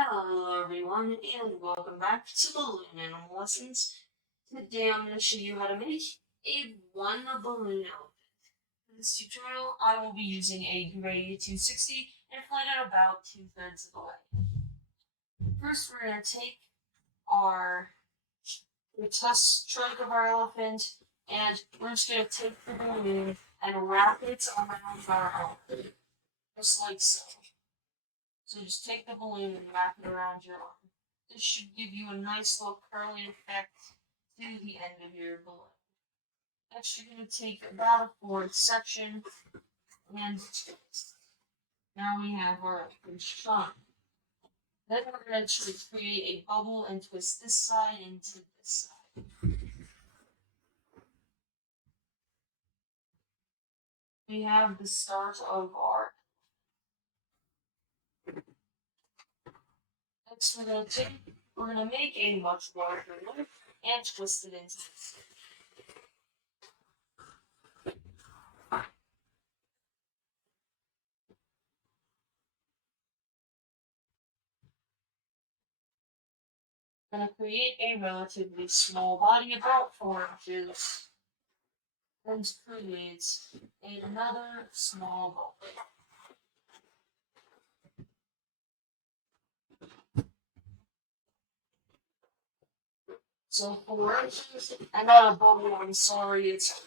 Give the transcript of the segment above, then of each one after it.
Hello everyone and welcome back to Balloon Animal Lessons. Today I'm going to show you how to make a one balloon elephant. For this tutorial I will be using a Gray 260 and flight at about 2/3 of the way. First we're going to take the tusk trunk of our elephant and we're just going to take the balloon and wrap it around our elephant. Just like so. So just take the balloon and wrap it around your arm. This should give you a nice little curly effect to the end of your balloon. Next, you're going to take about a fourth section and twist. Now we have our trunk. Then we're going to create a bubble and twist this side into this side. We have the start of our. Next, we're going to make a much larger loop and twist it into this. I'm going to create a relatively small body, about 4 inches, and create another small ball. So 4 inches, and not a bubble, I'm sorry, it's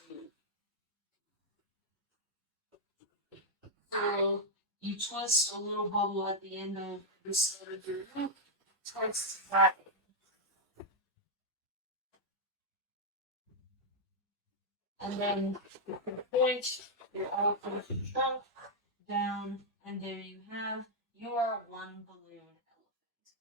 so you twist a little bubble at the end of the side of your loop, twist that in. And then you can point your elephant trunk down, and there you have your one